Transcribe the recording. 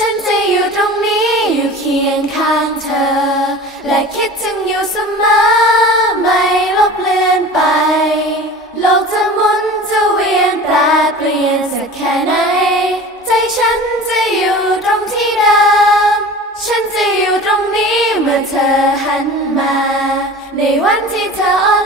ฉันจะอยู่ตรงนี้อยู่เคียงข้างเธอ และคิดถึงอยู่เสมอไม่ลบเลือนไป โลกจะหมุนจะเวียนแปรเปลี่ยนสักแค่ไหน ใจฉันจะอยู่ตรงที่เดิม ฉันจะอยู่ตรงนี้เมื่อเธอหันมา ในวันที่เธอ